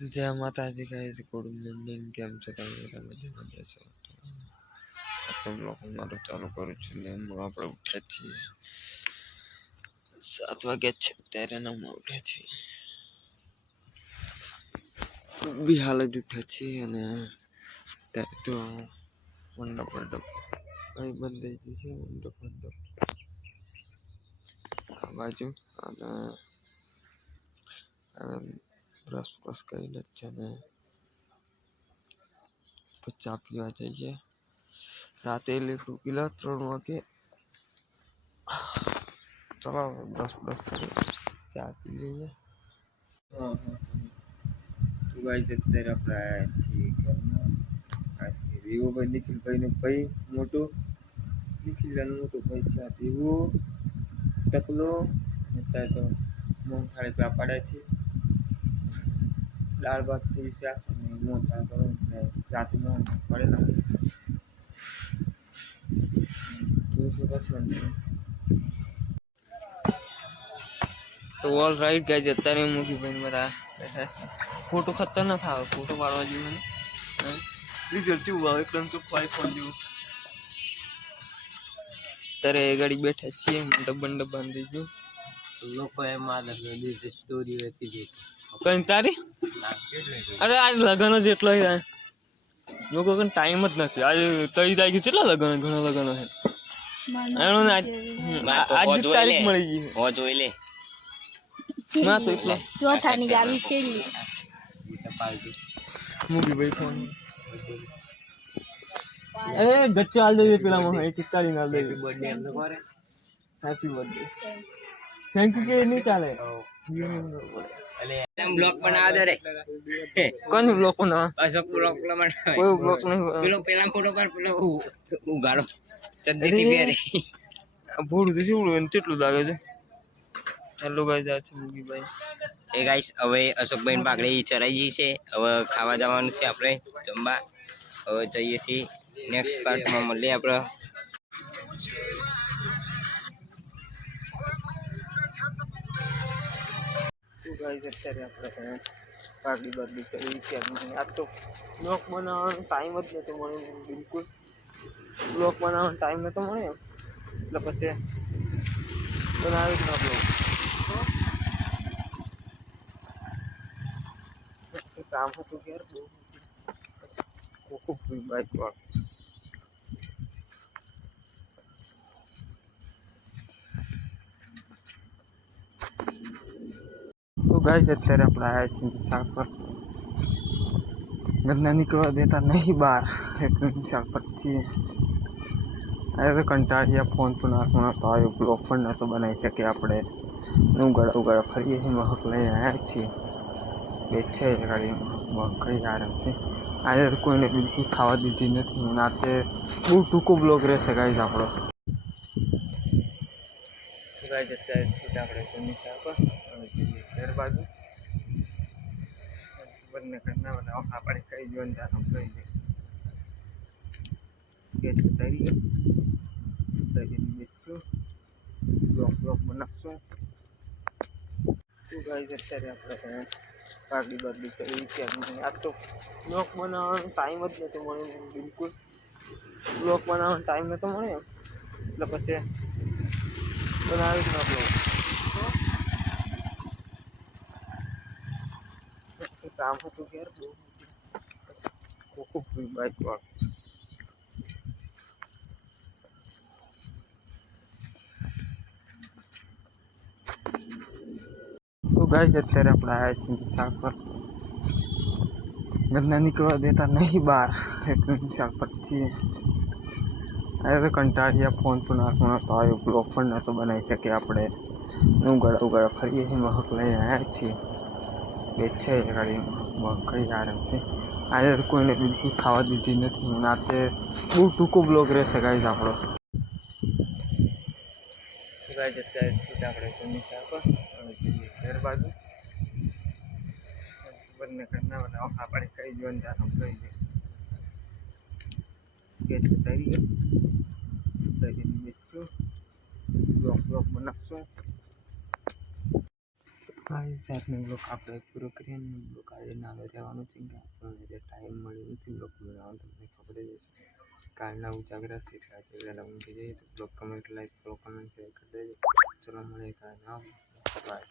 જય માતાજી guys, good morning. કેમ છો તમે? મજામાં જશો તો આપણે બ્લોગ મારો ચાલુ કરું છું. ને આપણે ઉઠ્યા છીએ 7 વાગ્યા છે ત્યારે અમે ઉઠ્યા છીએ. બી હાલ જ ઉઠ્યા છીએ અને ત્યારે તો મંડપ અહીં બંધ થઈ ગયું છે. મંડપ આ બાજુ અને બ્રશ કરીને છે ને પછી ચા પીવા જઈએ. રાતે લીધું કિલો 3 વાગે. ચલો બ્રશ કરી ચા પી લઈએ. તો ગાઈસ અત્યારે આપણે આવ્યા છીએ ઘરમાં. આ છે વિવુભાઈ, નિખિલભાઈનું ભાઈ મોટું. નિખિલભાઈનું મોટું ભાઈ છે આ વિવુ, ટકલો. અત્યારે તો મોં થાળી પા પાડે છે. દાળ ભાત પૂરી શાક અને મોં થાળ કરો રાતે મોં પડેલા તો ઓલ રાઈટ ગાઈઝ, અત્યારે મુખીભાઈ બધા બેઠા છે. ફોટો ખતરનાક આવે, ફોટો પાડવા જેવું ને રિઝલ્ટ કેવું આવે એકદમ ચોખ્ખું આઈફોન જેવું. અત્યારે એ ગાડી બેઠા છીએ, મંડપ બાંધી ગયું. લોકો એમાં સ્ટોરી વેચી હતી કઈ તારી. અરે આજ લગન જ એટલો લોકો કઈ ટાઈમ જ નથી. આજે 3 તારીખે કેટલા લગન, ઘણા લગન છે. આજ તારીખ મળી ગઈ હો જોઈ લે. ના તો એટલો ચોથાની ચાવી છે મુગીભાઈ ફોન. અરે ગચ્ચો હાલ દે પેલામાં એક કાઢી ના દે. બર્થડે એમ તો કરે. Happy birthday. થેન્ક યુ કે નહીં ચાલે. એમ બ્લોક બનાવા દે રે. કોણ બ્લોક બનાવા? અશોક બ્લોક બનાવે. કોઈ બ્લોક નહીં. પેલો પેલા ફોટો પર પેલો ઉગાડો ચદ્દીથી પહેરે. ભૂડ તો શું કેટલું લાગે છે. હેલો ગાઈસ, આ છે મુગીભાઈ. એ ગાઈસ, હવે અશોકભાઈ પાઘડી ચરાઈ ગઈ છે. હવે ખાવા જવાનું છે આપણે જમવા. હવે જઈએ છીએ. નેક્સ્ટ પાર્ટમાં મળીએ આપણે. ગાઈસ અત્યારે આપણે પાઘડી બાગડી ચડી છે. આ તો બ્લોક બનાવવાનો ટાઈમ જ નહોતો મળ્યો બિલકુલ. બ્લોક બનાવવાનો ટાઈમ નહોતો મળ્યો એટલે પછી બનાવી જ ના બ્લોક. કામ હતું ઘેર બહુ ખૂબ બાઈક વાળું. તો ગાઈસ અત્યારે આપણે આવ્યા છીએ નિશાળ પર. ઘરના નીકળવા દેતા નહીં બહાર એટલે નિશાળ પર છીએ. હવે કંટાળ્યા, ફોન પણ હાથમાં તો આવ્યો, બ્લોગ પણ નહોતો બનાવી શકીએ આપણે. ઉગાડા ફરીએ છીએ. મહક લઈને આવ્યા છીએ. બે છે ગાડીમાં કઈ આરામથી. આજે કોઈને બિલકુલ ખાવા દીધી નથી અને આજે બહુ ટૂંકો બ્લોગ રહેશે ગાઈસ આપણો. ગાઈસ અત્યારે આપણે નિશાળ પર ઘર બાજુ બંને ઘરના બધા ઓખા પાડી કઈ જોઈને ત્યાં કઈ ગેસ ઉતારી બેસશું, બ્લોક બનાવશું. શું ગાઈસ અત્યારે આપણે પાઘડી બાગડી ચડી છે. આ તો બ્લોક બનાવવાનો ટાઈમ જ નહોતો મળ્યો બિલકુલ. બ્લોક બનાવવાનો ટાઈમ નહોતો મળ્યો એટલે પછી બનાવી જ ના બ્લોગ. કામ હતું ઘેર બહુ ખૂબ બાઈક વાળું. તો ગાઈસ અત્યારે આપણે આવ્યા છીએ નિશાળ પર. ઘરના નીકળવા દેતા નહીં બહાર એટલે નિશાળ પર છીએ. હવે કંટાળ્યા, ફોન પણ હાથમાં તો આવ્યો, બ્લોગ પણ નહોતો બનાવી શકીએ આપણે. ઉગાડા ફરીએ છીએ. મહક લઈને આવ્યા છીએ. બે છે ગાડીમાં કઈ આરામથી. આજે કોઈને બિલકુલ ખાવા દીધી નથી અને આજે બહુ ટૂંકો બ્લોગ રહેશે ગાઈસ આપણો. ગાઈસ અત્યારે આપણે નિશાળ પર ઘર બાજુ બંને ઘરના બધા ઓખા પાડી કઈ જોઈને ત્યાં કઈ ગેસ ઉતારી બેસશું, બ્લોક બનાવશું. આજનો બ્લોગ આપણે પૂરો કરીએ ને બ્લોગ આજે નાનો રહેવાનું છે કે આપણને ટાઈમ મળ્યો નથી બ્લોગ બનાવવાનો તમને ખબર જ હશે કાલના ઉજાગરા છે એટલે આજે વહેલા ઊંઘી જઈએ તો blog comment like follow comment share કરી દેજો ચલો મળીએ કાલના બાય.